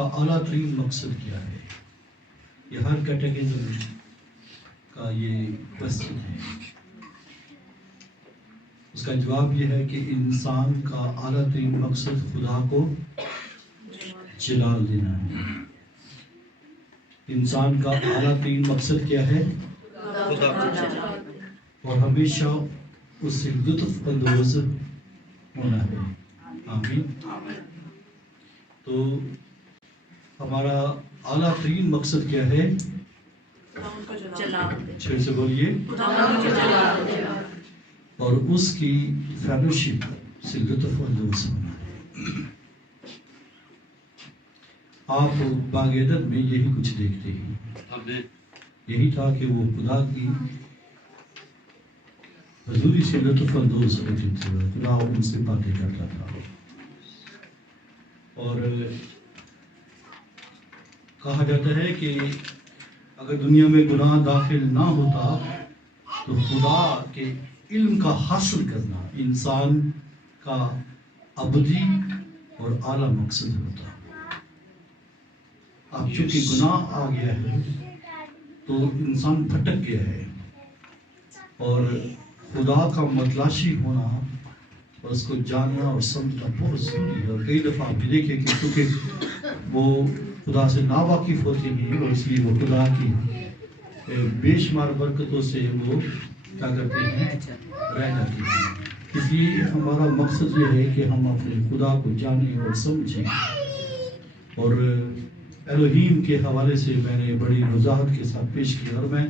کا اعلیٰ ترین مقصد کیا ہے؟ یہ ہر کیٹیگزم کا یہ کوشچن ہے. اس کا جواب یہ ہے کہ انسان کا اعلیٰ ترین مقصد خدا کو جلال دینا ہے. انسان کا اعلیٰ ترین مقصد کیا ہے؟ خدا کو جلال. اور ہمیشہ اس سے لطف اندوز ہونا ہے. آمین. تو ہمارا اعلیٰ ترین مقصد کیا ہے؟ چھوڑ سے بولیے. اور اس کی فیلوشپ سے لطف اندوز ہونا ہے. آپ باغ عدن میں یہی کچھ دیکھتے ہیں. یہی تھا کہ وہ خدا کی حضوری سے لطف اندوز ہوتے تھے. خدا ان سے باتیں کرتا تھا. اور کہا جاتا ہے کہ اگر دنیا میں گناہ داخل نہ ہوتا تو خدا کے علم کا حاصل کرنا انسان کا ابدی اور اعلیٰ مقصد ہوتا. اب چونکہ گناہ آ گیا ہے تو انسان بھٹک گیا ہے اور خدا کا متلاشی ہونا اور اس کو جاننا اور سمجھنا بہت ضروری ہے. اور کئی دفعہ آپ دیکھیں کہ کیونکہ وہ خدا سے ناواقف ہوتے ہیں اور اس لیے وہ خدا کی بے شمار برکتوں سے وہ کیا کرتے ہیں رہ جاتے ہیں. اس لیے ہمارا مقصد یہ ہے کہ ہم اپنے خدا کو جانیں اور سمجھیں. اور الوہیم کے حوالے سے میں نے بڑی وضاحت کے ساتھ پیش کیا اور میں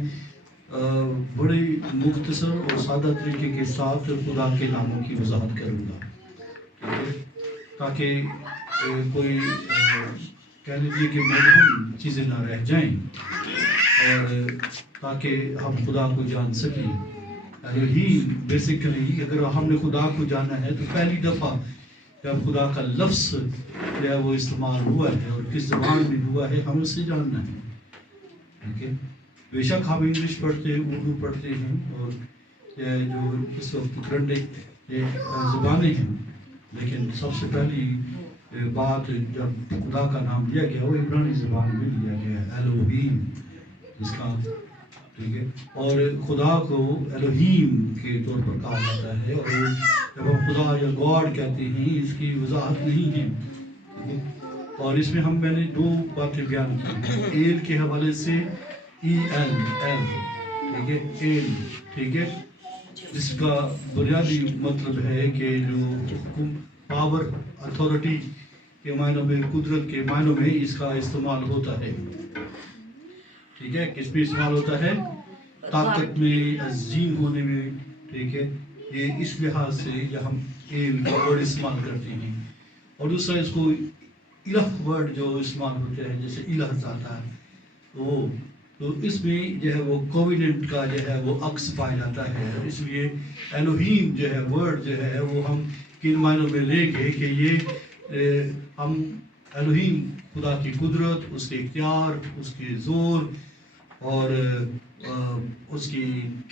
بڑی مختصر اور سادہ طریقے کے ساتھ خدا کے ناموں کی وضاحت کروں گا تاکہ کوئی کہہ لیجیے کہ مبہم چیزیں نہ رہ جائیں اور تاکہ ہم خدا کو جان سکیں. الوہیم بیسیکلی اگر ہم نے خدا کو جانا ہے تو پہلی دفعہ جب خدا کا لفظ جو ہے وہ استعمال ہوا ہے اور کس زبان میں ہوا ہے ہم اسے جاننا ہے. ٹھیک ہے. بے شک ہم انگلش پڑھتے ہیں, اردو پڑھتے ہیں اور جو اس وقت کرنٹ زبانیں ہیں, لیکن سب سے پہلی بات جب خدا کا نام لیا گیا وہ عبرانی زبان میں لیا گیا ہے الوہیم جس کا. ٹھیک ہے. اور خدا کو الوہیم کے طور پر کہا جاتا ہے اور جب ہم خدا یا گاڈ کہتے ہیں اس کی وضاحت نہیں ہے. ٹھیک ہے. اور اس میں میں نے دو باتیں بیان کی. ایل کے حوالے سے ایل ٹھیک ہے, ایل ٹھیک ہے, جس کا بنیادی مطلب ہے کہ جو حکم پاور اتھارٹی کے معنوں میں قدرت کے معنوں میں اس کا استعمال ہوتا ہے. ٹھیک ہے. کس میں استعمال ہوتا ہے؟ طاقت میں, عظیم ہونے میں. ٹھیک ہے. یہ اس لحاظ سے یہ ہم ایل کا ورڈ استعمال کرتے ہیں. اور دوسرا اس کو الہ ورڈ جو استعمال ہوتے ہیں جیسے الہ ذات ہے وہ, تو اس میں جو ہے وہ کووننٹ کا جو ہے وہ عکس پایا جاتا ہے. اس لیے الوہیم جو ہے ورڈ جو ہے وہ ہم کن معنوں میں لیں گے کہ یہ ہم الوہیم خدا کی قدرت, اس کے اختیار, اس کے زور اور اس کی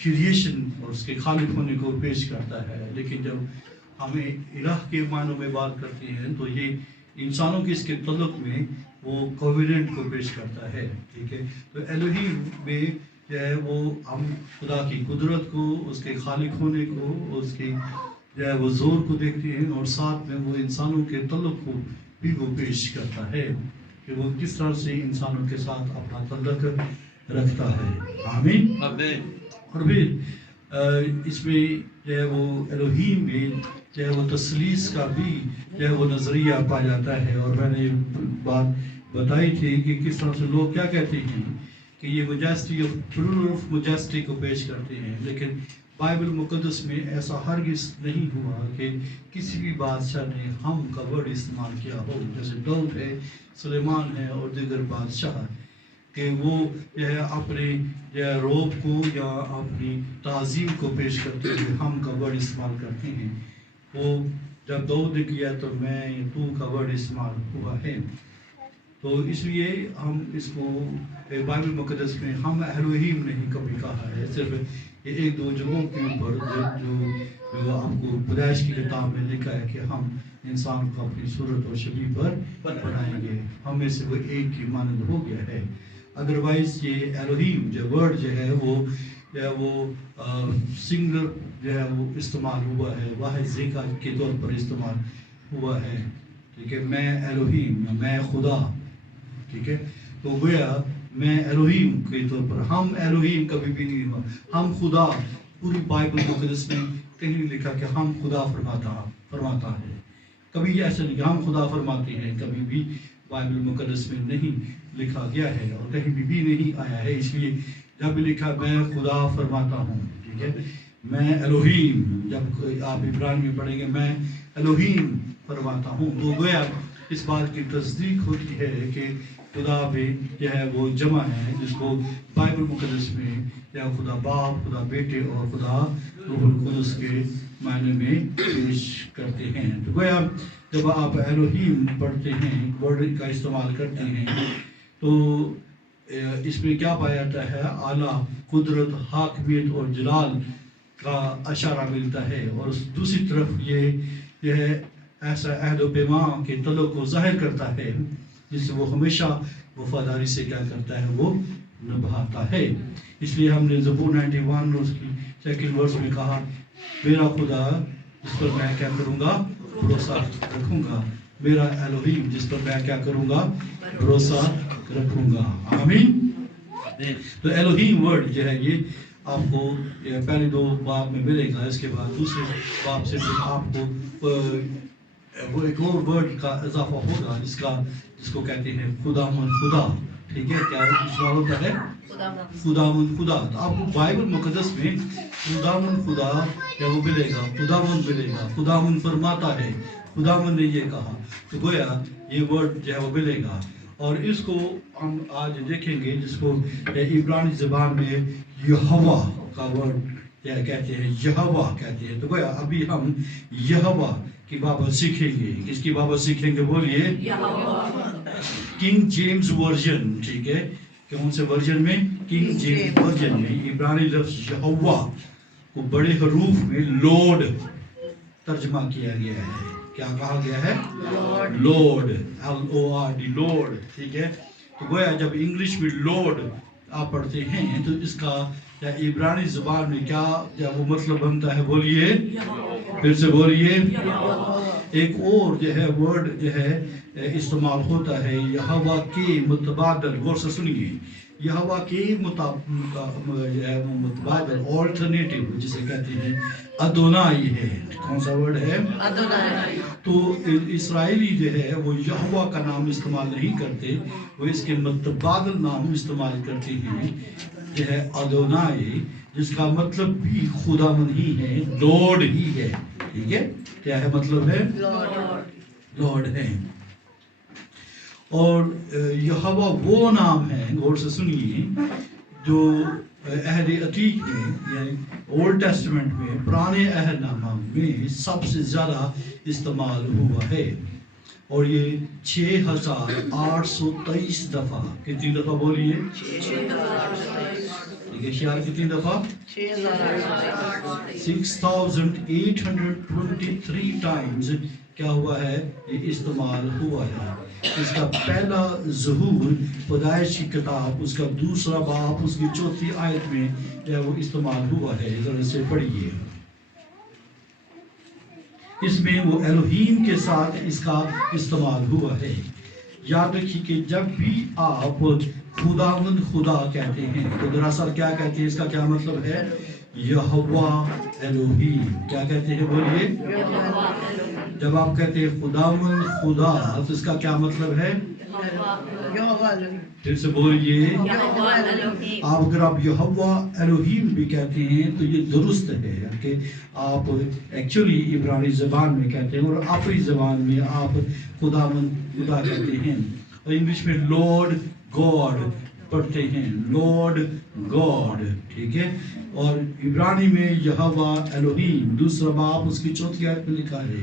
کریشن اور اس کے خالق ہونے کو پیش کرتا ہے. لیکن جب ہمیں الہ کے معنوں میں بات کرتے ہیں تو یہ انسانوں کے اس کے تعلق میں وہ کووننٹ کو پیش کرتا ہے. ٹھیک ہے. تو الوہیم میں جو ہے وہ ہم خدا کی قدرت کو, اس کے خالق ہونے کو, اس کی جو ہے وہ زور کو دیکھتے ہیں اور ساتھ میں وہ انسانوں کے تعلق کو بھی وہ پیش کرتا ہے کہ وہ کس طرح سے انسانوں کے ساتھ اپنا تعلق رکھتا ہے. آمین. اور پھر اس میں جو ہے وہ الوہیم میں جو ہے وہ تثلیث کا بھی جو ہے وہ نظریہ پایا جاتا ہے. اور میں نے بات بتائی تھی کہ کس طرح سے لوگ کیا کہتے ہیں کہ یہ مجسٹی آف پلورل آف مجسٹی کو پیش کرتے ہیں, لیکن بائبل مقدس میں ایسا ہرگز نہیں ہوا کہ کسی بھی بادشاہ نے ہم کا ورڈ استعمال کیا ہو. جیسے داؤد ہے, سلیمان ہے اور دیگر بادشاہ کہ وہ جو ہے اپنے جو ہے روب کو یا اپنی تعظیم کو پیش کرتے ہوئے ہم کا ورڈ استعمال کرتے ہیں. وہ جب داؤد نے کیا تو میں تو کا ورڈ استعمال ہوا ہے. تو اس لیے ہم اس کو بائبل مقدس میں ہم الوہیم نہیں کبھی کہا ہے، صرف یہ ایک دو جگہوں کے اوپر جو آپ کو پیدائش کی کتاب میں لکھا ہے کہ ہم انسان کو اپنی صورت اور شبیہ پر بنائیں گے، ہم میں سے وہ ایک کی مانند ہو گیا ہے۔ ادروائز یہ الوہیم جو ورڈ جو ہے وہ سنگل جو ہے وہ استعمال ہوا ہے، واحد ذکر کے طور پر استعمال ہوا ہے، ٹھیک ہے، میں الوہیم، میں خدا، ٹھیک ہے، تو گویا میں الوہیم کے طور پر، ہم الوہیم کبھی بھی نہیں ہوا، ہم خدا، پوری بائبل مقدس میں کہیں نہیں لکھا کہ ہم خدا فرماتا ہے، کبھی ایسا نہیں کہ ہم خدا فرماتے ہیں، کبھی بھی بائبل مقدس میں نہیں لکھا گیا ہے اور کہیں بھی نہیں آیا ہے۔ اس لیے جب بھی لکھا میں خدا فرماتا ہوں، ٹھیک ہے، میں الوہیم، جب آپ عبرانی میں پڑھیں گے میں الوہیم فرماتا ہوں، تو گویا اس بات کی تصدیق ہوتی ہے کہ خدا بھی جو ہے وہ جمع ہے، جس کو بائبل مقدس میں یا خدا باپ، خدا بیٹے اور خدا روح القدس کے معنی میں پیش کرتے ہیں۔ تو گویا جب آپ الوہیم پڑھتے ہیں، ورڈ کا استعمال کرتے ہیں، تو اس میں کیا پایا جاتا ہے؟ اعلیٰ قدرت، حاکمیت اور جلال کا اشارہ ملتا ہے، اور دوسری طرف یہ ہے ایسا عہد و پیمان کے تعلق کو ظاہر کرتا ہے جس سے وہ ہمیشہ وفاداری سے کیا کرتا ہے، وہ نبھاتا ہے۔ اس لیے ہم نے زبور 91 اس کی سیکنڈ ورس میں کہا، میرا خدا جس پر میں کیا کروں گا، بھروسہ رکھوں گا، میرا الوہیم جس پر میں کیا کروں گا، بھروسہ رکھوں گا، آمین۔ تو الوہیم ورڈ جو ہے یہ آپ کو پہلے دو باب میں ملے گا، اس کے بعد دوسرے باب سے آپ کو وہ ایک اور ورڈ کا اضافہ ہوگا جس کو کہتے ہیں خداوند خدا، ٹھیک ہے، کیا استعمال ہوتا ہے؟ خداوند خدا۔ تو آپ کو بائبل مقدس میں خداوند خدا کیا وہ ملے گا، خداوند ملے گا، خداوند فرماتا ہے، خداوند نے یہ کہا، تو گویا یہ ورڈ جو ہے وہ ملے گا، اور اس کو ہم آج دیکھیں گے جس کو عبرانی زبان میں یہوہ کا ورڈ کیا کہتے ہیں، یہوہ کہتے ہیں۔ تو گویا ابھی ہم یہوہ کی بابت سیکھیں گے، کس کی بابت سیکھیں گے؟ بولیے، کنگ جیمز ورژن، ٹھیک ہے، کون سے ورژن میں؟ کنگ جیمز ورژن میں عبرانی لفظ یہوہ کو بڑے حروف میں لارڈ ترجمہ کیا گیا ہے۔ کیا کہا گیا ہے؟ لارڈ، LORD، لارڈ، ٹھیک ہے۔ تو گویا جب انگلش میں لارڈ آپ پڑھتے ہیں تو اس کا یا عبرانی زبان میں کیا وہ مطلب بنتا ہے؟ بولیے، پھر سے بولیے۔ ایک اور جو ہے ورڈ جو ہے استعمال ہوتا ہے یہوہ کے متبادل، غور سے سنیے، یہوہ کے متبادل، آلٹرنیٹو، جسے کہتے ہیں ادونائی ہے۔ کون سا ورڈ ہے؟ ادونائی۔ تو اسرائیلی جو ہے وہ یہوہ کا نام استعمال نہیں کرتے، وہ اس کے متبادل نام استعمال کرتے ہیں، جو ہے ادونائی، جس کا مطلب بھی خداوند ہی ہے، لارڈ ہی ہے، ٹھیک ہے، کیا ہے مطلب ہے؟ لارڈ ہے۔ اور یہوہ وہ نام ہے، غور سے سنیے، جو عہد عتیق میں یعنی اولڈ ٹیسٹمنٹ میں، پرانے عہد نامہ میں سب سے زیادہ استعمال ہوا ہے، اور یہ 6823 دفعہ، کتنی دفعہ بولیے؟ 6823 کتنی دفعہ؟ 6823 ٹائمز کیا ہوا ہے؟ یہ استعمال ہوا ہے۔ اس کا پہلا ظہور پیدائش کی کتاب، اس کا دوسرا باب، اس کی 4 آیت میں وہ استعمال ہوا ہے، ذرا سے پڑھیے۔ اس میں وہ الوہیم کے ساتھ اس کا استعمال ہوا ہے۔ یاد رکھیے کہ جب بھی آپ خداوند خدا کہتے ہیں تو دراصل کیا کہتے ہیں؟ اس کا کیا مطلب ہے؟ یہوہ الوہیم۔ کیا کہتے ہیں؟ بولیے۔ جب آپ کہتے ہیں خداوند خدا تو اس کا کیا مطلب ہے؟ پھر سے بولیے۔ آپ اگر آپ یہوہ الوہیم بھی کہتے ہیں تو یہ درست ہے کہ آپ ایکچولی عبرانی زبان میں کہتے ہیں، اور اپنی زبان میں آپ خداوند خدا کہتے ہیں، اور انگلش میں لارڈ گاڈ پڑھتے ہیں، لارڈ گاڈ، ٹھیک ہے۔ اور عبرانی میں یہوہ الوہیم، دوسرا باب اس کی 4 آیت میں لکھا ہے،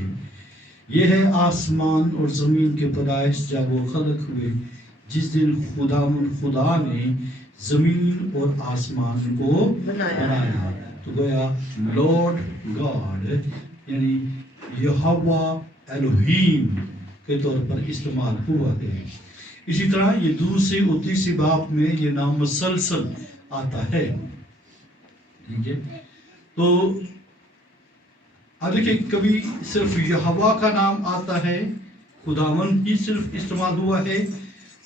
یہ ہے آسمان اور زمین کے پیدائش جب وہ خلق ہوئے، جس دن خدا نے زمین اور آسمان کو بنایا. تو گویا لارڈ گاڈ یعنی یہوہ الوہیم کے طور پر استعمال ہوا ہے. اسی طرح یہ دوسرے اور تیسرے باب میں یہ نام مسلسل آتا ہے. ٹھیک ہے. تو اب دیکھیں کبھی صرف یہوہ کا نام آتا ہے, خداوند ہی صرف استعمال ہوا ہے,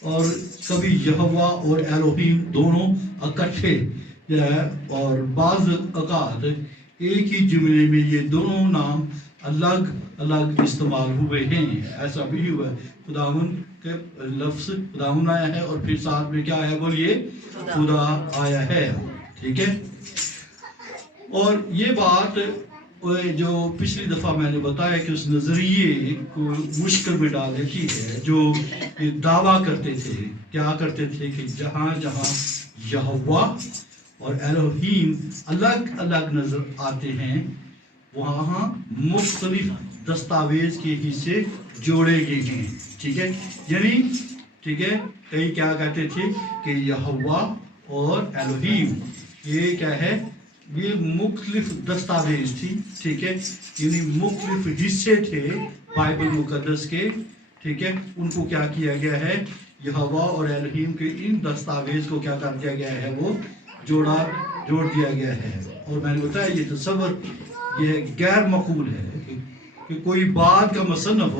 اور کبھی یہوہ اور الوہیم دونوں اکٹھے, اور بعض اوقات ایک ہی جملے میں یہ دونوں نام الگ الگ استعمال ہوئے ہیں. ایسا بھی ہوا ہے, خداوند کے لفظ خداوند آیا ہے اور پھر ساتھ میں کیا ہے بولیے, خدا آیا ہے. ٹھیک ہے. اور یہ بات جو پچھلی دفعہ میں نے بتایا کہ اس نظریے کو مشکل میں ڈال دیتی ہے, جو دعویٰ کرتے تھے, کیا کرتے تھے کہ جہاں جہاں یہوہ اور الوہیم الگ الگ نظر آتے ہیں وہاں مختلف دستاویز کے حصے جوڑے گئے ہیں. ٹھیک ہے. یعنی ٹھیک ہے, کئی کیا کہتے تھے کہ یہوہ اور الوہیم یہ کیا ہے, یہ مختلف دستاویز تھی. ٹھیک ہے. یعنی مختلف حصے تھے بائبل مقدس کے. ٹھیک ہے. ان کو کیا کیا گیا ہے, یہوہ اور الوہیم کے ان دستاویز کو کیا کر دیا گیا ہے, وہ جوڑ دیا گیا ہے. اور میں نے بتایا یہ تصور یہ غیر مقبول ہے کہ کوئی بات کا مصنف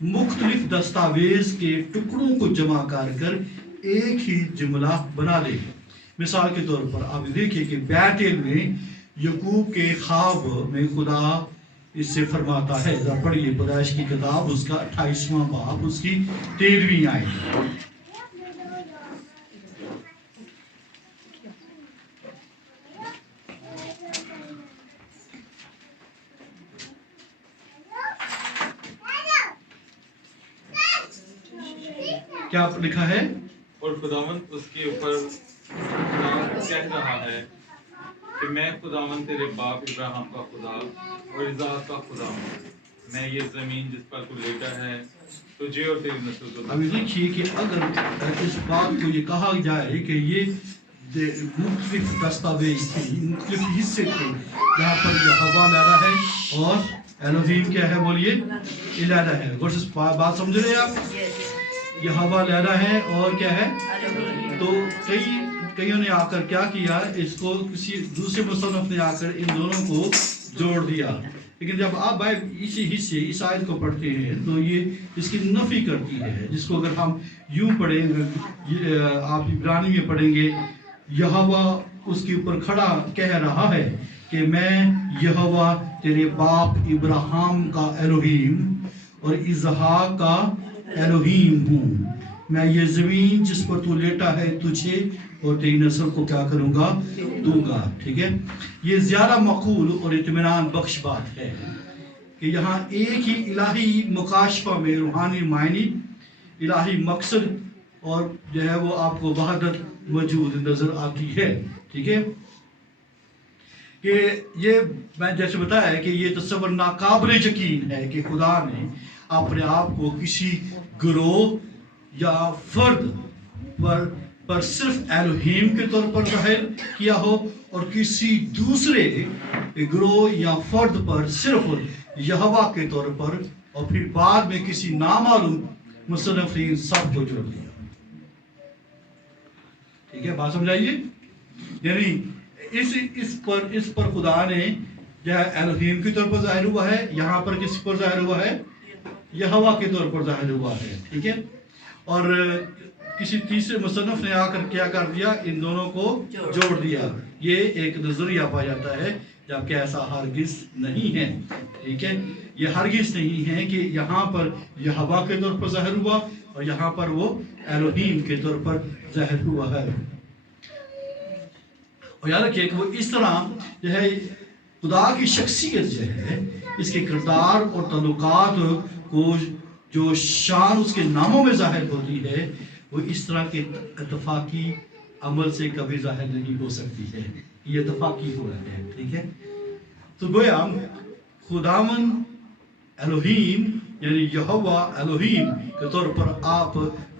مختلف دستاویز کے ٹکڑوں کو جمع کر ایک ہی جملہ بنا دے. مثال کے طور پر آپ دیکھیں کہ بیتل میں یعقوب کے خواب میں خدا اس سے فرماتا ہے. ذرا پڑھیے پیدائش کی کتاب اس کا 28واں باب اس کی 13ویں آیت. کیا لکھا ہے؟ اور خداوند اس کے اوپر کہہ رہا ہے کہ میں خداوند تیرے باپ ابراہیم کا خدا اور اسحاق کا خدا ہوں. میں یہ زمین جس پر تو لیٹا ہے تجھے اور تیری نسل کو. ابھی دیکھیے کہ اگر اس بات کو یہ کہا جائے کہ یہ مختلف دستاویز تھے, مختلف حصے تھے, جہاں پر یہوہ الہ ہے اور الوہیم کیا ہے بولیے, الہ ہے. بات سمجھ رہے ہیں آپ؟ یہوہ الہ ہے اور کیا ہے, تو کئیوں نے آ کر کیا کیا, اس کو کسی دوسرے مصنف نے آ کر ان دونوں کو جوڑ دیا. لیکن جب آپ اسی حصے اس آیت کو پڑھتے ہیں تو یہ اس کی نفی کرتی ہے, جس کو اگر ہم یوں پڑھیں, آپ عبرانی میں پڑھیں گے, یہوہ اس کے اوپر کھڑا کہہ رہا ہے کہ میں یہوہ تیرے باپ ابراہیم کا الوہیم اور اسحاق کا الوہیم ہوں. میں یہ زمین جس پر تو لیٹا ہے تجھے اور تیری نسل کو کیا کروں گا, دوں گا. ٹھیک ہے. یہ زیادہ معقول اور اطمینان بخش بات ہے کہ یہاں ایک ہی الہی مکاشفہ میں روحانی معنی, الہی مقصد اور جو ہے وہ آپ کو وحدت موجود نظر آتی ہے. ٹھیک ہے. کہ یہ میں جیسے بتایا کہ یہ تصور ناقابل یقین ہے کہ خدا نے اپنے آپ کو کسی گروہ یا فرد پر صرف الوہیم کے طور پر ظاہر کیا ہو اور کسی دوسرے گروہ یا فرد پر صرف یہوہ کے طور پر, اور پھر بعد میں کسی نامعلوم مصنف نے سب کو جوڑ دیا. ٹھیک ہے. بات سمجھائیے. یعنی اس پر خدا نے جو ہے الوہیم کے طور پر ظاہر ہوا ہے, یہاں پر کس پر ظاہر ہوا ہے, یہوہ کے طور پر ظاہر ہوا ہے. ٹھیک ہے. اور کسی تیسرے مصنف نے آ کر کیا کر دیا, ان دونوں کو جوڑ دیا. یہ ایک نظریہ پایا جاتا ہے, جبکہ ایسا ہرگز نہیں ہے. ٹھیک ہے. یہ ہرگز نہیں ہے کہ یہاں پر یہوہ کے طور پر ظاہر ہوا اور یہاں پر وہ الوہیم کے طور پر ظاہر ہوا ہے. اور یاد رکھیے کہ وہ اس طرح جو ہے خدا کی شخصیت جو ہے, اس کے کردار اور تعلقات کو جو شان اس کے ناموں میں ظاہر ہوتی ہے, وہ اس طرح کے اتفاقی عمل سے کبھی ظاہر نہیں ہو سکتی ہے. یہ اتفاقی ہو رہا ہے. ٹھیک ہے. تو گویا خداوند الوہیم یعنی یہوہ الوہیم کے طور پر آپ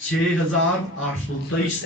6823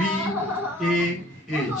HAVAH,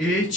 HAVAH,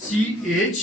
CHAVAH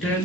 10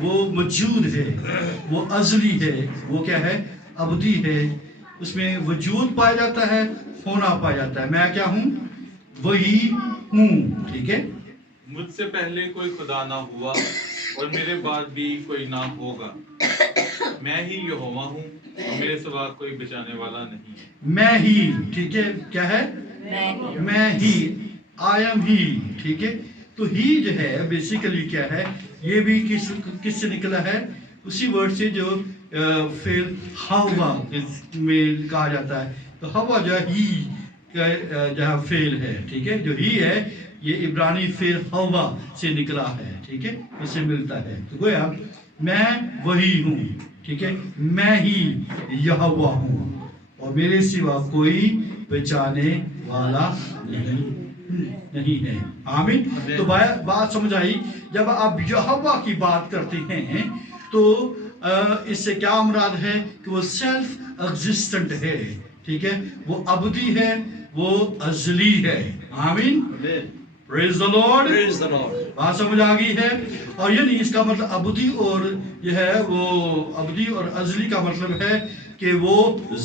وہ موجود ہے، وہ ازلی ہے، وہ کیا ہے؟ ابدی ہے. اس میں وجود پایا جاتا ہے، ہونا پایا جاتا ہے. میں کیا ہوں؟ وہی ہوں. ٹھیک ہے. مجھ سے پہلے کوئی خدا نہ ہوا اور میرے بعد بھی کوئی نہ ہوگا. میں ہی یہوہ ہوں اور میرے سوا کوئی بچانے والا نہیں ہے. میں ہی. ٹھیک ہے. کیا ہے؟ میں ہی. آئی ایم ہی. ٹھیک ہے. تو ہی جو ہے بیسیکلی کیا ہے؟ یہ بھی کس سے نکلا ہے؟ اسی ورڈ سے جو فعل ہوا میں کہا جاتا ہے. تو ہوا جو ہے ہی جہاں فعل ہے. ٹھیک ہے. جو ہی ہے یہ عبرانی فعل ہوا سے نکلا ہے. ٹھیک ہے. اس سے ملتا ہے. تو گویا میں وہی ہوں. ٹھیک ہے. میں ہی یہوہ ہوں اور میرے سوا کوئی بچانے والا نہیں ہے. آمین. تو بات سمجھ آئی. جب آپ یہوہ کی بات کرتے ہیں تو اس سے کیا مراد ہے؟ کہ وہ سیلف ایگزسٹنٹ ہے. ٹھیک ہے. وہ ابدی ہے، وہ ازلی ہے. آمین. پریز دی لارڈ. بات سمجھ آ گئی ہے. اور یعنی اس کا مطلب ابدی اور یہ ہے وہ ابدی اور ازلی کا مطلب ہے کہ وہ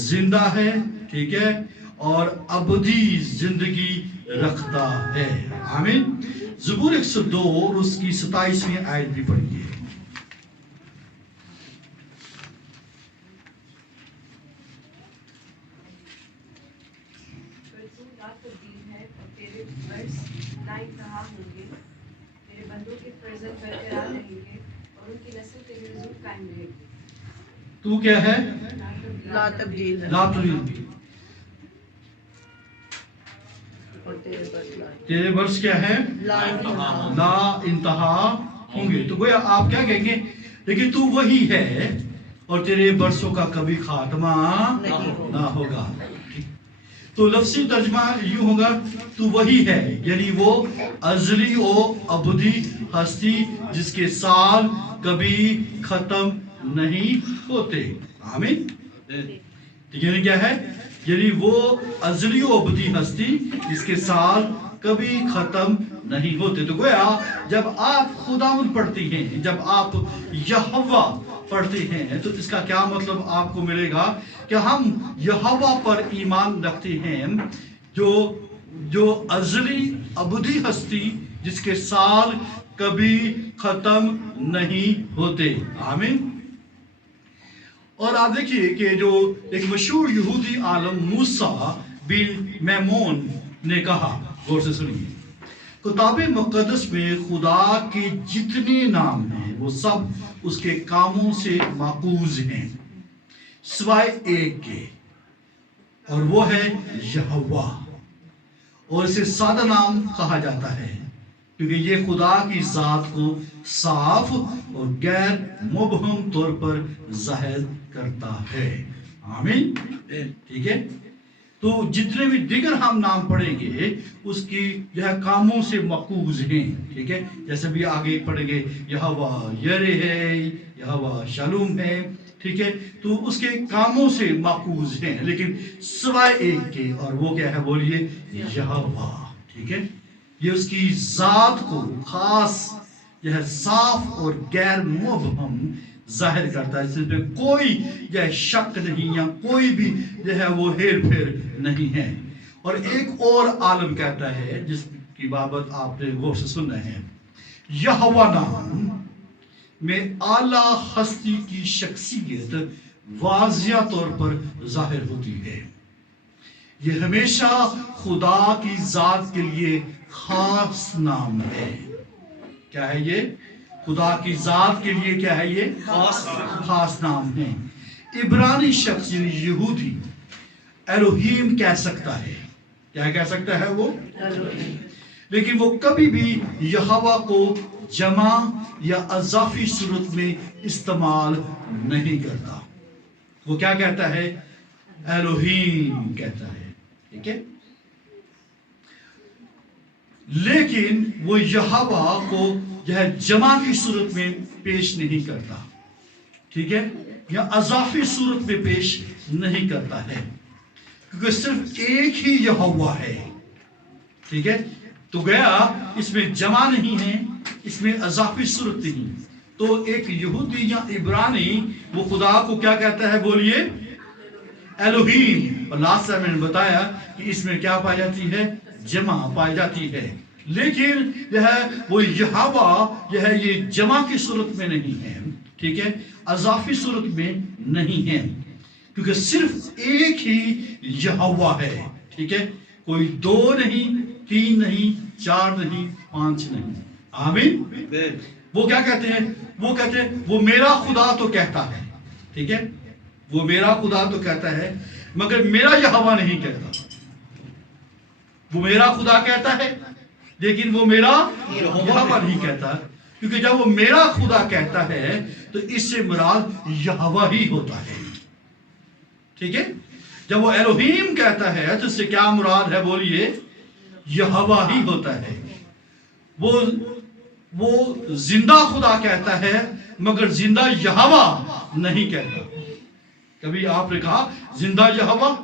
زندہ ہے. ٹھیک ہے. اور ابدی زندگی رکھتا ہے. آمین. زبور 102 اور اس کی 27ویں آیت بھی پڑھیے. تو کیا ہے؟ لا تبدیل ہے. لا تبدیل. تیرے برس کیا ہے؟ لا انتہا. لا انتہا ہوں گے. تو گویا آپ کیا کہیں گے؟ لیکن تو وہی ہے اور تیرے برسوں کا کبھی خاتمہ نہ ہوگا. تو لفظی ترجمہ یوں ہوگا تو وہی ہے، یعنی وہ ازلی و ابدی ہستی جس کے سال کبھی ختم نہیں ہوتے. آمین. یعنی کیا ہے؟ یعنی وہ ازلی و ابدی ہستی جس کے سال کبھی ختم نہیں ہوتے. تو گویا جب آپ خداوند پڑھتی ہیں، جب آپ یہوہ پڑھتے ہیں تو اس کا کیا مطلب آپ کو ملے گا؟ کہ ہم یہوہ پر ایمان رکھتے ہیں جو ازلی ابدی ہستی جس کے سال کبھی ختم نہیں ہوتے. آمین. اور آپ دیکھیے کہ جو ایک مشہور یہودی عالم موسیٰ بن میمون نے کہا، غور سے سنیے، کتاب مقدس میں خدا کے جتنے نام ہیں وہ سب اس کے کاموں سے ماخوذ ہیں سوائے ایک کے، اور وہ ہے یہوہ. اور اسے سادہ نام کہا جاتا ہے کیونکہ یہ خدا کی ذات کو صاف اور غیر مبہم طور پر ظاہر کرتا ہے. آمین. ٹھیک ہے. تو جتنے بھی دیگر ہم نام پڑھیں گے اس کی جو ہے کاموں سے ماخوذ ہیں. ٹھیک ہے. جیسے بھی آگے پڑھیں گے یہوہ یرے ہے، یہوہ شالوم ہے. ٹھیک ہے. تو اس کے کاموں سے ماخوذ ہیں لیکن سوائے ایک کے، اور وہ کیا ہے؟ بولیے یہوہ. ٹھیک ہے. یہ اس کی ذات کو خاص جو ہے صاف اور غیر مبہم ظاہر کرتا ہے. اس میں کوئی جو ہے شک نہیں یا کوئی بھی جو ہے وہ ہیر پھیر نہیں ہے. اور ایک اور عالم کہتا ہے جس کی بابت آپ نے غور سے سن رہے ہیں، یہوہ نام میں اعلیٰ ہستی کی شخصیت واضح طور پر ظاہر ہوتی ہے. یہ ہمیشہ خدا کی ذات کے لیے خاص نام ہے. کیا ہے یہ؟ خدا کی ذات کے لیے کیا ہے؟ یہ خاص نام ہے. عبرانی شخص یعنی یہودی الوہیم کہہ سکتا ہے. کیا کہہ سکتا ہے وہ؟ لیکن وہ کبھی بھی یہوہ کو جمع یا اضافی صورت میں استعمال نہیں کرتا. وہ کیا کہتا ہے؟ الوہیم کہتا ہے. ٹھیک ہے. لیکن وہ یہوہ کو جو ہے جمع کی صورت میں پیش نہیں کرتا. ٹھیک ہے. یا اضافی صورت میں پیش نہیں کرتا ہے کیونکہ صرف ایک ہی یہوہ ہے. ٹھیک ہے. تو گیا اس میں جمع نہیں ہے، اس میں اضافی صورت نہیں. تو ایک یہودی یا عبرانی وہ خدا کو کیا کہتا ہے؟ بولیے الوہیم. اور لاسٹ میں نے بتایا کہ اس میں کیا پائی جاتی ہے؟ جمع پائی جاتی ہے. لیکن جو ہے وہ یہوہ یہ جمع کی صورت میں نہیں ہے، ٹھیک ہے، اضافی صورت میں نہیں ہے، کیونکہ صرف ایک ہی یہوہ ہے، ٹھیک ہے، کوئی 2 نہیں، 3 نہیں، 4 نہیں، 5 نہیں. آمین. وہ کیا کہتے ہیں؟ وہ کہتے ہیں وہ میرا خدا تو کہتا ہے، ٹھیک ہے، وہ میرا خدا تو کہتا ہے مگر میرا یہوہ نہیں کہتا. وہ میرا خدا کہتا ہے لیکن وہ میرا یہوہ نہیں کہتا، کیونکہ جب وہ میرا خدا کہتا ہے تو اس سے مراد یہوہ ہی ہوتا ہے، ٹھیک ہے. جب وہ الوہیم کہتا ہے تو اس سے کیا مراد ہے؟ بولیے یہوہ ہی ہوتا ہے. وہ زندہ خدا کہتا ہے مگر زندہ یہوہ نہیں کہتا. کبھی آپ نے کہا زندہ یہوہ؟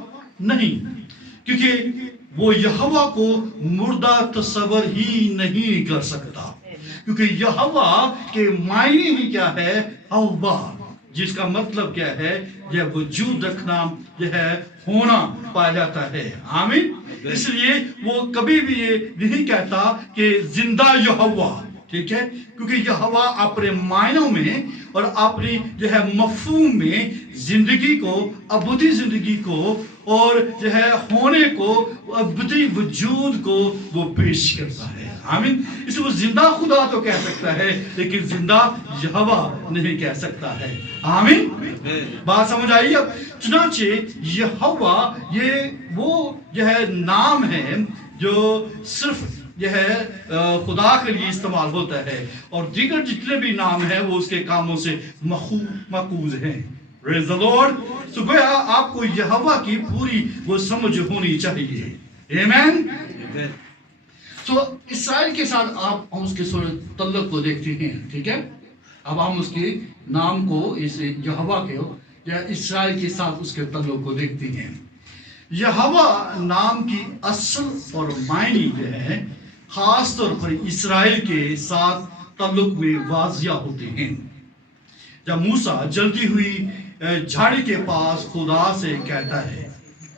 نہیں، کیونکہ وہ یہوہ کو مردہ تصور ہی نہیں کر سکتا، کیونکہ یہوہ کے معنی ہی کیا ہے؟ ہوا، جس کا مطلب کیا ہے؟ یہ وجود رکھنا، یہ ہے ہونا پایا جاتا ہے. آمین. اس لیے وہ کبھی بھی یہ نہیں کہتا کہ زندہ یہوہ، ٹھیک ہے، کیونکہ یہوہ اپنے معنوں میں اور اپنی جو ہے مفہوم میں زندگی کو، ابدی زندگی کو اور جو ہے ہونے کو، ابدی وجود کو وہ پیش کرتا ہے. آمین. اس لیے وہ زندہ خدا تو کہہ سکتا ہے لیکن زندہ یہوہ نہیں کہہ سکتا ہے. آمین. بات سمجھ آئی؟ اب چنانچہ یہوہ یہ وہ جو ہے نام ہے جو صرف یہ ہے خدا کے لیے استعمال ہوتا ہے، اور دیگر جتنے بھی نام ہیں وہ اس کے کاموں سے ماخوذ ہیں. Praise the Lord. تو گویا آپ کو یہوہ کی پوری وہ سمجھ ہونی چاہیے. Amen. تو اسرائیل کے ساتھ آپ ہم اس کے تعلق کو دیکھتے ہیں، ٹھیک ہے. اب ہم اس کے نام کو، اس یہوہ کے یا اسرائیل کے ساتھ اس کے تعلق کو دیکھتے ہیں. یہوہ نام کی اصل اور معنی جو ہے خاص طور پر اسرائیل کے ساتھ تعلق میں واضح ہوتے ہیں. جب موسیٰ جلتی ہوئی جھاڑی کے پاس خدا سے کہتا ہے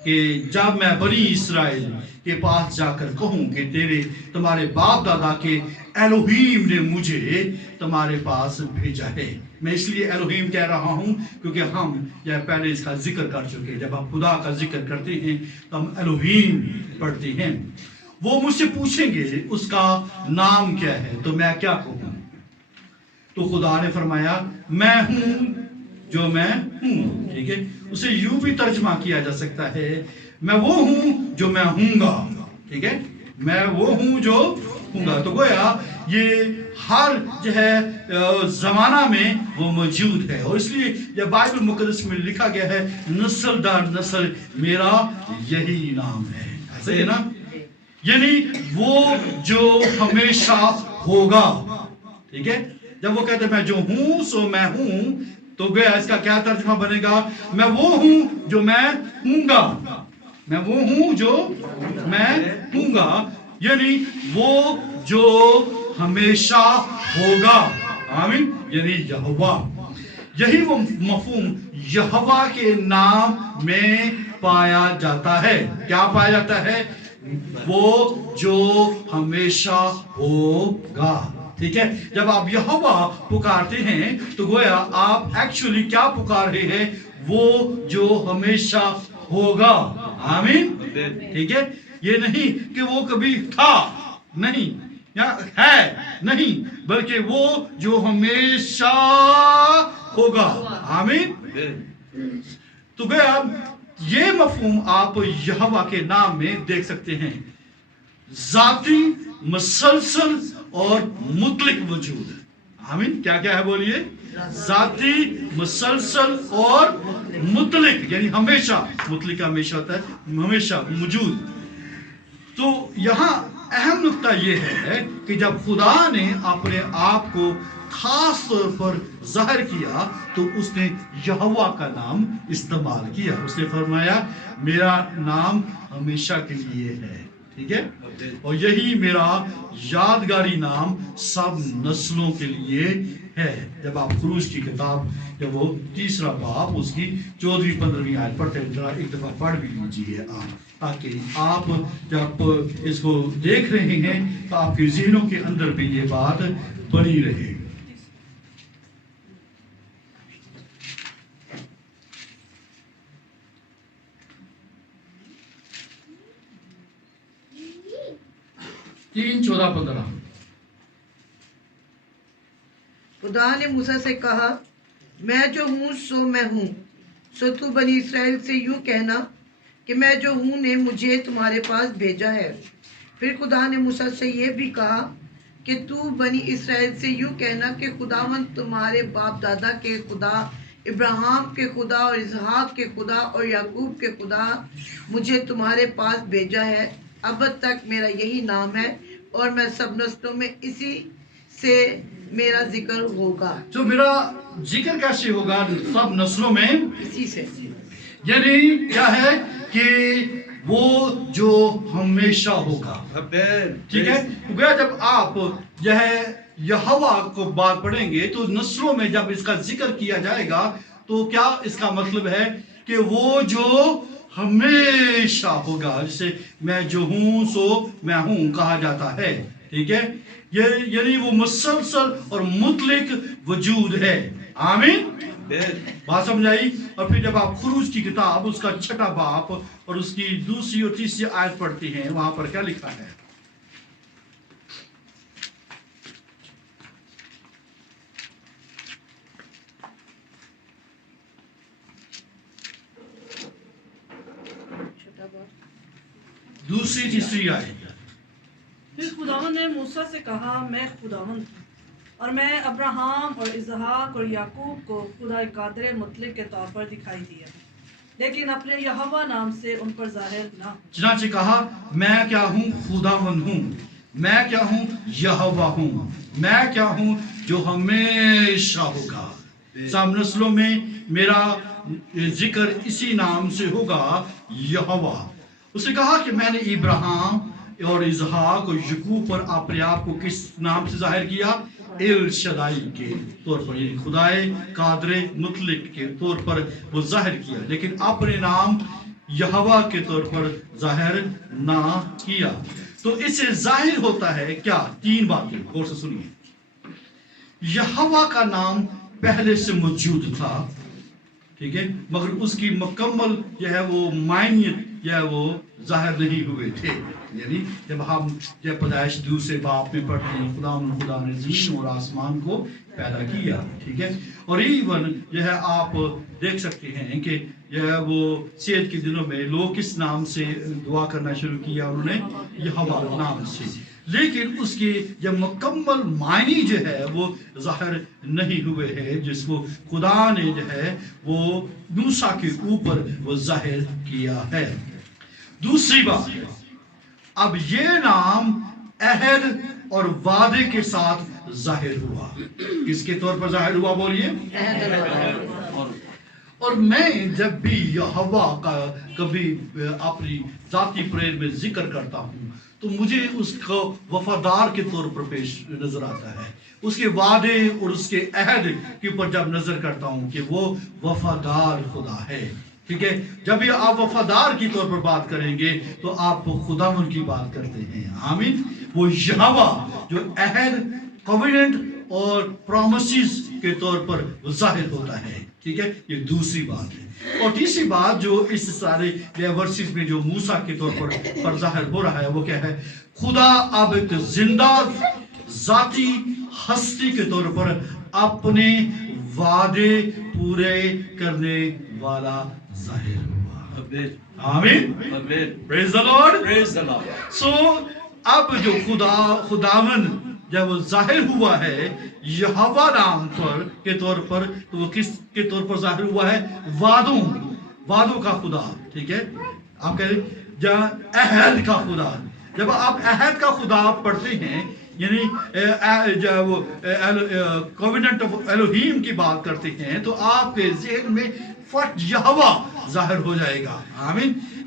کہ جب میں بنی اسرائیل کے پاس جا کر کہوں کہ تمہارے باپ دادا کے الوہیم نے مجھے تمہارے پاس بھیجا ہے. میں اس لیے الوہیم کہہ رہا ہوں کیونکہ ہم یہ پہلے اس کا ذکر کر چکے. جب ہم خدا کا ذکر کرتے ہیں تو ہم الوہیم پڑھتے ہیں. وہ مجھ سے پوچھیں گے اس کا نام کیا ہے تو میں کیا کہوں؟ تو خدا نے فرمایا میں ہوں جو میں ہوں. ٹھیک ہے، اسے یوں بھی ترجمہ کیا جا سکتا ہے میں وہ ہوں جو میں ہوں گا. ٹھیک ہے، میں وہ ہوں جو ہوں گا. تو گویا یہ ہر جو ہے زمانہ میں وہ موجود ہے، اور اس لیے یہ بائبل مقدس میں لکھا گیا ہے نسل در نسل میرا یہی نام ہے. ایسے ہے نا، یعنی وہ جو ہمیشہ ہوگا. ٹھیک ہے، جب وہ کہتے ہیں میں جو ہوں سو میں ہوں، تو گویا اس کا کیا ترجمہ بنے گا؟ میں وہ ہوں جو میں ہوں گا. میں وہ ہوں جو میں ہوں گا، یعنی وہ جو ہمیشہ ہوگا. آمین. یعنی یہوہ. یہی وہ مفہوم یہوہ کے نام میں پایا جاتا ہے. کیا پایا جاتا ہے؟ وہ جو ہمیشہ ہوگا. ٹھیک ہے، جب آپ یہوہ پکارتے ہیں تو گویا آپ ایکچولی کیا پکار رہے ہیں؟ وہ جو ہمیشہ ہوگا. آمین. ٹھیک ہے، یہ نہیں کہ وہ کبھی تھا نہیں یا ہے نہیں، بلکہ وہ جو ہمیشہ ہوگا. آمین. تو گویا یہ مفہوم آپ یہوہ کے نام میں دیکھ سکتے ہیں. ذاتی، مسلسل اور مطلق وجود. آمین. کیا کیا ہے بولیے؟ ذاتی، مسلسل اور مطلق، یعنی ہمیشہ. مطلق ہمیشہ ہوتا ہے ہمیشہ موجود. تو یہاں اہم نقطہ یہ ہے کہ جب خدا نے اپنے آپ کو خاص طور پر ظاہر کیا تو اس نے یہوہ کا نام استعمال کیا. اس نے فرمایا میرا نام ہمیشہ کے لیے ہے. ٹھیک ہے, اور یہی میرا یادگاری نام سب نسلوں کے لیے ہے. جب آپ خروج کی کتاب جب وہ 3 باب اس کی 14-15 آیت پڑھتے ہیں, ذرا ایک دفعہ پڑھ بھی لیجیے آپ, تاکہ آپ جب اس کو دیکھ رہے ہیں تو آپ کے ذہنوں کے اندر بھی یہ بات بنی رہے. تین 14-15. خدا نے موسیٰ سے کہا, میں جو ہوں سو میں ہوں, سو تو بنی اسرائیل سے یوں کہنا کہ میں جو ہوں نے مجھے تمہارے پاس بھیجا ہے. پھر خدا نے موسیٰ سے یہ بھی کہا کہ تو بنی اسرائیل سے یوں کہنا کہ خداوند تمہارے باپ دادا کے خدا, ابراہیم کے خدا اور اسحاق کے خدا اور یعقوب کے خدا مجھے تمہارے پاس بھیجا ہے. اب تک میرا یہی نام ہے اور میں سب نسلوں میں اسی سے میرا ذکر ہوگا. تو میرا ذکر کیسے ہوگا سب نسلوں میں؟ اسی سے. یعنی کیا ہے کہ وہ جو ہمیشہ ہوگا. ٹھیک ہے, کیونکہ جب آپ جو ہے یہوہ کو بات پڑھیں گے تو نسلوں میں جب اس کا ذکر کیا جائے گا تو کیا اس کا مطلب ہے کہ وہ جو ہمیشہ ہوگا, جسے میں جو ہوں سو میں ہوں کہا جاتا ہے. ٹھیک ہے, یعنی وہ مسلسل اور مطلق وجود ہے. آمین, بات سمجھائی. اور پھر جب آپ خروج کی کتاب اس کا 6 باب اور اس کی 2 اور 3 آیت پڑھتے ہیں, وہاں پر کیا لکھا ہے؟ دوسری 3 آیت. پھر خداوند نے موسیٰ سے کہا, میں خداوند ہوں اور میں ابراہیم اور اسحاق اور یعقوب کو خدا قادر مطلق کے طور پر دکھائی دیا, لیکن اپنے یہوہ نام سے ان پر ظاہر نہ ہوں. چنانچہ کہا, میں کیا ہوں؟ خداوند ہوں. میں کیا ہوں؟ یہوہ ہوں. میں کیا ہوں؟ جو ہمیشہ ہوگا. سب نسلوں میں میرا ذکر اسی نام سے ہوگا, یہوہ. اس نے کہا کہ میں نے ابراہیم اور اسحاق اور یعقوب پر اپنے آپ کو کس نام سے ظاہر کیا؟ ایل شدائی کے طور پر, یعنی خدائے قادر مطلق کے طور پر وہ ظاہر کیا, لیکن اپنے نام یہوہ کے طور پر ظاہر نہ کیا. تو اس سے ظاہر ہوتا ہے کیا؟ 3 باتیں, غور سے سنیے. یہوہ کا نام پہلے سے موجود تھا, ٹھیک ہے, مگر اس کی مکمل جو ہے وہ معنیت جو ہے وہ ظاہر نہیں ہوئے تھے. یعنی جب ہم جب پیدائش 2 باب میں پڑھتے ہیں, خدا نے زمین اور آسمان کو پیدا کیا. ٹھیک ہے, اور ایون جو ہے آپ دیکھ سکتے ہیں کہ جو ہے وہ سید کے دنوں میں لوگ کس نام سے دعا کرنا شروع کیا؟ انہوں نے یہوہ نام سے, لیکن اس کے جب مکمل معنی جو ہے وہ ظاہر نہیں ہوئے ہیں, جس کو خدا نے جو ہے وہ موسیٰ کے اوپر وہ ظاہر کیا ہے. دوسری بات, اب یہ نام عہد اور وعدے کے ساتھ ظاہر ہوا. کس کے طور پر ظاہر ہوا بولیے؟ اور میں جب بھی یہوہ کا کبھی اپنی ذاتی پریر میں ذکر کرتا ہوں تو مجھے اس کو وفادار کے طور پر پیش نظر آتا ہے. اس کے وعدے اور اس کے عہد کے اوپر جب نظر کرتا ہوں کہ وہ وفادار خدا ہے. ٹھیک ہے, جب یہ آپ وفادار کی طور پر بات کریں گے تو آپ خداوند کی بات کرتے ہیں. آمین. وہ یہوہ جو عہد, کویننٹ اور پرومسز کے طور پر ظاہر ہوتا ہے. ٹھیک ہے, یہ دوسری بات ہے. اور تیسری بات جو اس سارے ورسز میں جو موسیٰ کے طور پر ظاہر ہو رہا ہے وہ کیا ہے؟ خدا اب ایک زندہ ذاتی ہستی کے طور پر اپنے وعدے پورے کرنے والا ظاہر ہوا. آمین. پریز دی لارڈ. سو اب جو خداوند جب وہ ظاہر ہوا ہے یہوہ نام پر کے طور پر, تو وہ کس کے طور پر ظاہر ہوا ہے؟ وعدوں کا خدا. ٹھیک ہے, آپ کہتے ہیں عہد کا خدا. جب آپ عہد کا خدا پڑھتے ہیں, یعنی جب وہ کویننٹ آف الوہیم کی بات کرتے ہیں, تو آپ کے ذہن میں فٹ یہوہ ظاہر ہو جائے گا. آمین.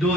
2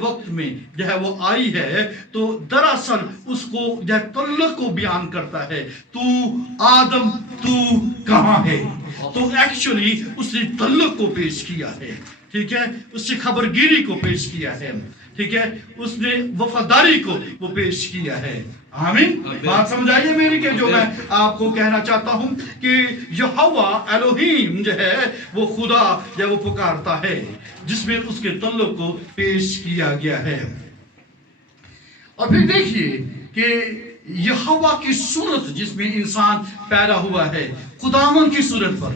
وقت میں جو ہے وہ آئی ہے تو دراصل اس کو جو ہے تعلق کو بیان کرتا ہے. تو آدم تو کہاں ہے؟ تو ایکچولی اس نے تعلق کو پیش کیا ہے. ٹھیک ہے, اس سے خبرگیری کو پیش کیا ہے. ٹھیک ہے, اس نے وفاداری کو وہ پیش کیا ہے. آمین. بات سمجھ آئیے میری کہ جو میں آپ کو کہنا چاہتا ہوں کہ یہوہ الوہیم جو ہے وہ خدا جو وہ پکارتا ہے جس میں اس کے تعلق کو پیش کیا گیا ہے. اور پھر دیکھیے کہ یہوہ کی صورت جس میں انسان پیدا ہوا ہے خداوند کی صورت پر.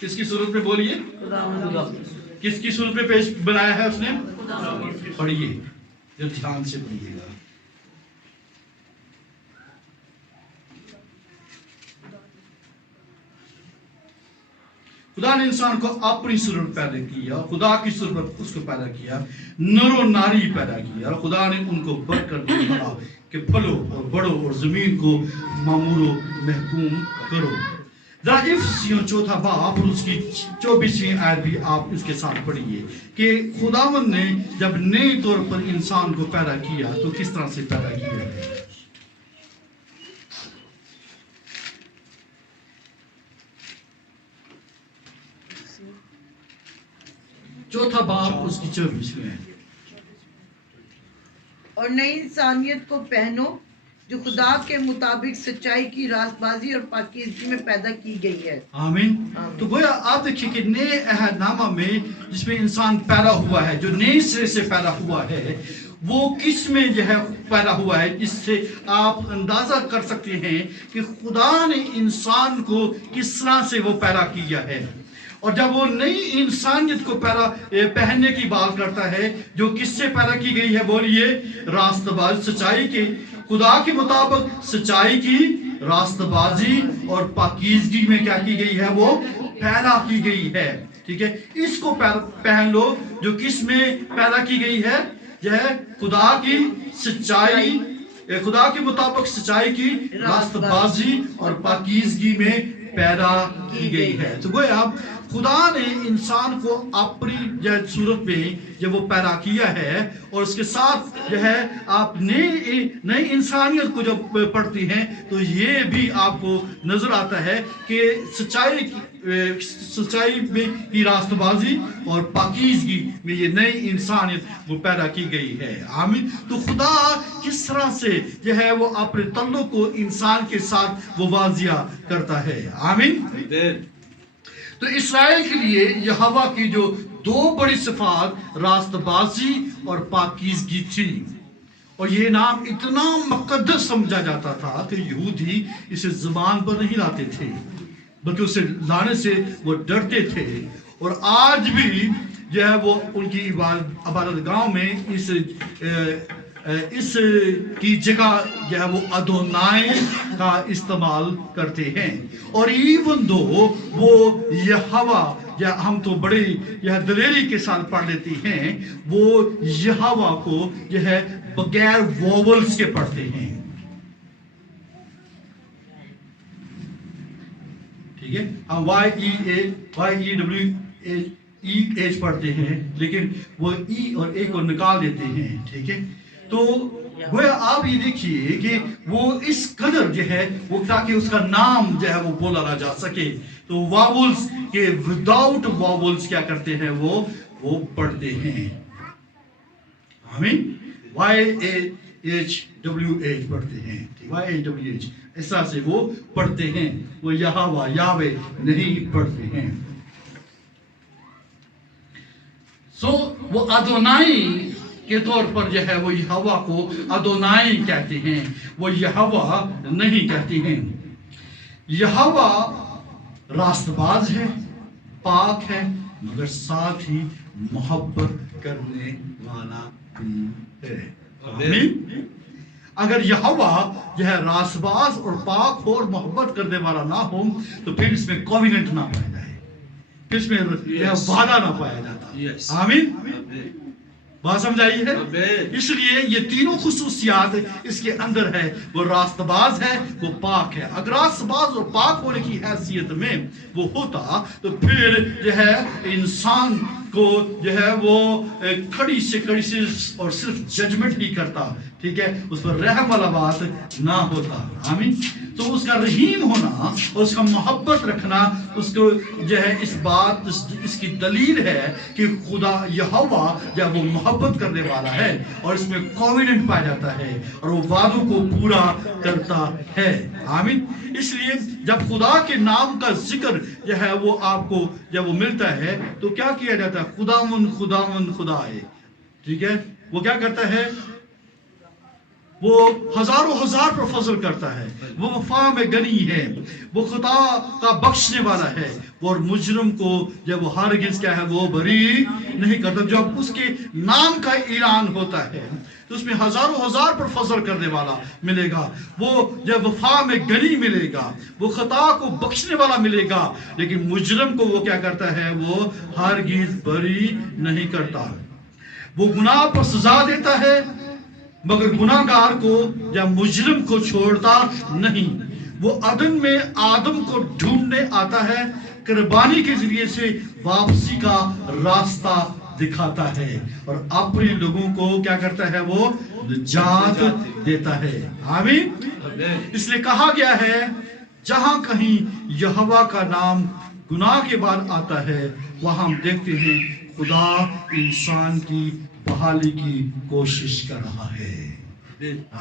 کس کی صورت میں بولیے؟ کس کی صورت میں پیش بنایا ہے اس نے؟ پڑھیے, جو دھیان سے پڑھیے گا. خدا نے انسان کو اپنی صورت پیدا کیا, خدا کی صورت اس کو پیدا کیا, نر و ناری پیدا کیا, اور خدا نے ان کو برکت دی کہا کہ پھلو اور بڑھو اور زمین کو معمور و محکوم کرو. ذرا افسیوں 4 باب اور اس کی 24ویں آیت بھی آپ اس کے ساتھ پڑھیے کہ خداوند نے جب نئے طور پر انسان کو پیدا کیا تو کس طرح سے پیدا کیا ہے. چوتھا باب اس کی 24ویں آیت. اور نئی انسانیت کو پہنو جو خدا کے مطابق سچائی کی راست بازی اور پاکیزگی میں پیدا کی گئی ہے. آمین. تو گویا آپ دیکھیے کہ نئے عہد نامہ میں جس میں انسان پیدا ہوا ہے, جو نئے سرے سے پیدا ہوا ہے, وہ کس میں جو ہے پیدا ہوا ہے, اس سے آپ اندازہ کر سکتے ہیں کہ خدا نے انسان کو کس طرح سے وہ پیدا کیا ہے. اور جب وہ نئی انسانیت کو پہننے کی بات کرتا ہے جو کس سے پیدا کی گئی ہے, بولیے راست بازی, سچائی کی, خدا کے مطابق سچائی کی راست بازی اور پاکیزگی میں کیا کی گئی ہے, وہ پیدا کی گئی ہے. ٹھیک ہے, اس کو پہن لو جو کس میں پیدا کی گئی ہے, جو ہے خدا کی سچائی, خدا کے مطابق سچائی کی راست بازی اور پاکیزگی میں پیدا کی گئی ہے. تو گویا خدا نے انسان کو اپنی صورت میں جب وہ پیدا کیا ہے, اور اس کے ساتھ جو ہے آپ نئی انسانیت کو جب پڑھتی ہیں تو یہ بھی آپ کو نظر آتا ہے کہ سچائی میں کی راست بازی اور پاکیزگی میں یہ نئی انسانیت وہ پیدا کی گئی ہے. آمین. تو خدا کس طرح سے جو ہے وہ اپنے تعلق کو انسان کے ساتھ وہ واضح کرتا ہے. آمین. تو اسرائیل کے لیے یہوہ کی جو 2 بڑی صفات راست بازی اور پاکیزگی تھی, اور یہ نام اتنا مقدس سمجھا جاتا تھا کہ یہودی اسے زبان پر نہیں لاتے تھے بلکہ اسے لانے سے وہ ڈرتے تھے. اور آج بھی جو ہے وہ ان کی عبادت گاہ میں اس کی جگہ جو ہے وہ ادونائی کا استعمال کرتے ہیں. اور ایون دو وہ یہوہ, یا ہم تو بڑے دلیری کے ساتھ پڑھ لیتے ہیں, وہ یہوہ کو جو ہے بغیر ووولز کے پڑھتے ہیں. ٹھیک ہے, ہم YEWH پڑھتے ہیں لیکن وہ ای اور اے کو نکال دیتے ہیں. ٹھیک ہے, تو گویا آپ یہ دیکھیے کہ وہ اس قدر جو ہے وہ تاکہ اس کا نام جو ہے وہ بولا نہ جا سکے تو واولز کے وداؤٹ واولز کیا کرتے ہیں, وہ پڑھتے ہیں. آمین. YHWH پڑھتے ہیں. YHWH اس طرح سے وہ پڑھتے ہیں, وہ یہوہ یاوے نہیں پڑھتے ہیں. وہ ادونائی کے طور پر جو ہے وہ یہوہ کو ادونائی کہتے ہیں, وہ یہوہ نہیں کہتے ہیں. یہوہ راست باز ہے, پاک ہے, مگر ساتھ ہی محبت کرنے والا بھی ہے. آمین. اگر یہوہ جو ہے راست باز اور پاک ہو اور محبت کرنے والا نہ ہو تو پھر اس میں کووننٹ نہ پایا جائے, پھر اس میں وعدہ نہ پایا جاتا. آمین. بات سمجھائی ہے. اس لیے یہ تینوں خصوصیات اس کے اندر ہے, وہ راست باز ہے, وہ پاک ہے. اگر راست باز اور پاک ہونے کی حیثیت میں وہ ہوتا تو پھر جو ہے انسان کو جو ہے وہ کڑی سے اور صرف ججمنٹ ہی کرتا، ٹھیک ہے، اس پر رحم والا بات نہ ہوتا. آمین. تو اس کا رحیم ہونا اور اس کا محبت رکھنا اس کو جو ہے اس کی دلیل ہے کہ خدا یہوہ جب وہ محبت کرنے والا ہے اور اس میں کووننٹ پایا جاتا ہے اور وہ وعدوں کو پورا کرتا ہے. آمین. اس لیے جب خدا کے نام کا ذکر جو ہے وہ آپ کو جب وہ ملتا ہے تو کیا کیا جاتا ہے؟ خداوند خدا ہے، ٹھیک ہے. وہ کیا کرتا ہے؟ وہ ہزاروں ہزار پر فضل کرتا ہے، وہ وفا میں غنی ہے، وہ خطا کا بخشنے والا ہے، اور مجرم کو جب وہ ہرگز کیا ہے وہ بری نہیں کرتا. جب اس کے نام کا اعلان ہوتا ہے تو اس میں ہزاروں ہزار پر فضل کرنے والا ملے گا، وہ جب وفا میں غنی ملے گا، وہ خطا کو بخشنے والا ملے گا، لیکن مجرم کو وہ کیا کرتا ہے؟ وہ ہرگز بری نہیں کرتا. وہ گناہ پر سزا دیتا ہے مگر گناہگار کو یا مجرم کو چھوڑتا نہیں. وہ عدن میں آدم کو ڈھونڈنے آتا ہے، قربانی کے ذریعے سے واپسی کا راستہ دکھاتا ہے اور اپنے لوگوں کو کیا کرتا ہے؟ وہ نجات دیتا ہے. آمین. اس لیے کہا گیا ہے جہاں کہیں یہوہ کا نام گناہ کے بعد آتا ہے وہاں ہم دیکھتے ہیں خدا انسان کی بحالی کی کوشش کر رہا ہے.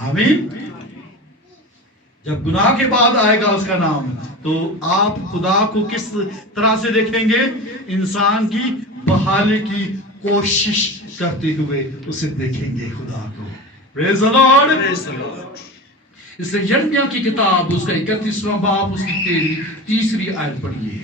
آمین. جب گناہ کے بعد آئے گا اس کا نام تو آپ خدا کو کس طرح سے دیکھیں گے؟ انسان کی بحالی کی کوشش کرتے ہوئے اسے دیکھیں گے خدا کو. Praise the Lord. اس لیے یرمیہ کی کتاب اس کا 31واں باب اس کی 3 آیت پڑھیے.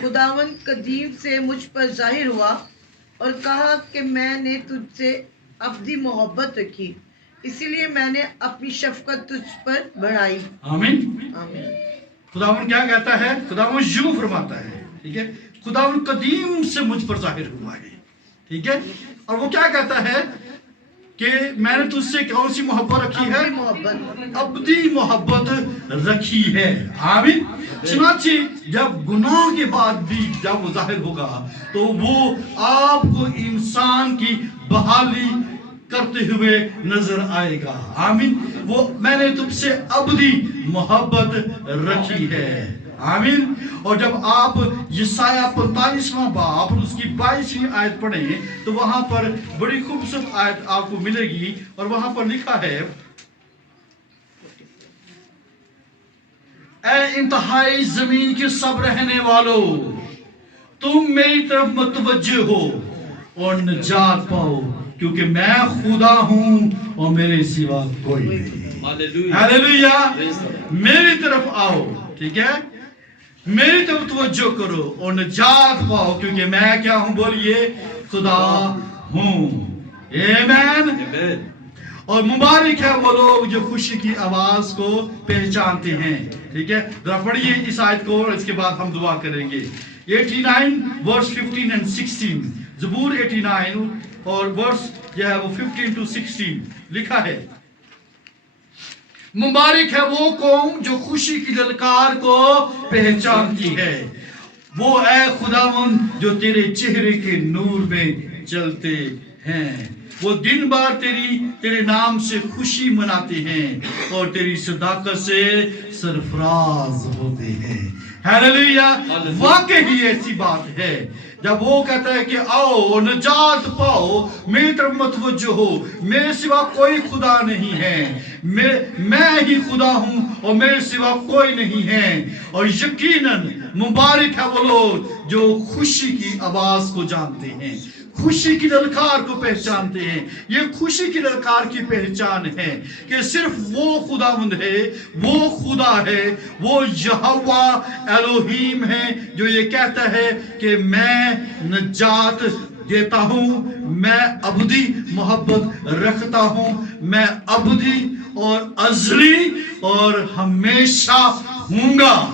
خداوند قدیم سے مجھ پر ظاہر ہوا اور کہا کہ میں نے تجھ سے ابدی محبت رکھی، اسی لیے میں نے اپنی شفقت تجھ پر بڑھائی. آمین. آمین. خداوند کیا کہتا ہے؟ خداوند یوں فرماتا ہے، ٹھیک ہے، خداوند قدیم سے مجھ پر ظاہر ہوا ہے، ٹھیک ہے، اور وہ کیا کہتا ہے کہ میں نے تجھ سے کون سی محبت رکھی ہے؟ ابدی محبت رکھی ہے. آمین. چنانچہ جب گناہ کے بعد بھی جب وہ ظاہر ہوگا تو وہ آپ کو انسان کی بحالی کرتے ہوئے نظر آئے گا. آمین. وہ میں نے تم سے ابدی محبت رکھی ہے. آمین. اور جب آپ یسایہ 45واں باب اس کی 22ویں آیت پڑھیں تو وہاں پر بڑی خوبصورت آیت آپ کو ملے گی اور وہاں پر لکھا ہے، اے انتہائی زمین کے سب رہنے والوں، تم میری طرف متوجہ ہو اور نجات پاؤ، کیونکہ میں خدا ہوں اور میرے سوا کوئی نہیں. ہاللیلویا. میری طرف آؤ، ٹھیک ہے، میری طرف توجہ کرو اور نجات پاؤ، کیونکہ میں کیا ہوں؟ بولیے، خدا ہوں. آمین. اور مبارک ہے وہ لوگ جو خوشی کی آواز کو پہچانتے ہیں. ٹھیک ہے، ذرا پڑھیے اس آیت کو اور اس کے بعد ہم دعا کریں گے. 89 verse 15 and 16. زبور 89 اور ورس جو ہے وہ 15 to 16 لکھا ہے، مبارک ہے وہ قوم جو خوشی کی للکار کو پہچانتی ہے. وہ اے خداوند جو تیرے چہرے کے نور میں چلتے ہیں، وہ دن بار تیرے نام سے خوشی مناتے ہیں اور تیری صداقت سے سرفراز ہوتے ہیں. ہاللیلویا. واقعی ایسی بات ہے جب وہ کہتا ہے کہ آؤ اور نجات پاؤ، میری طرف متوجہ ہو، میرے سوا کوئی خدا نہیں ہے، میں ہی خدا ہوں اور میرے سوا کوئی نہیں ہے. اور یقیناً مبارک ہے وہ لوگ جو خوشی کی آواز کو جانتے ہیں، خوشی کی للکار کو پہچانتے ہیں. یہ خوشی کی للکار کی پہچان ہے کہ صرف وہ خداوند ہے، وہ خدا ہے، وہ یہوہ الوہیم ہے جو یہ کہتا ہے کہ میں نجات دیتا ہوں، میں ابدی محبت رکھتا ہوں، میں ابدی اور ازلی اور ہمیشہ ہوں گا.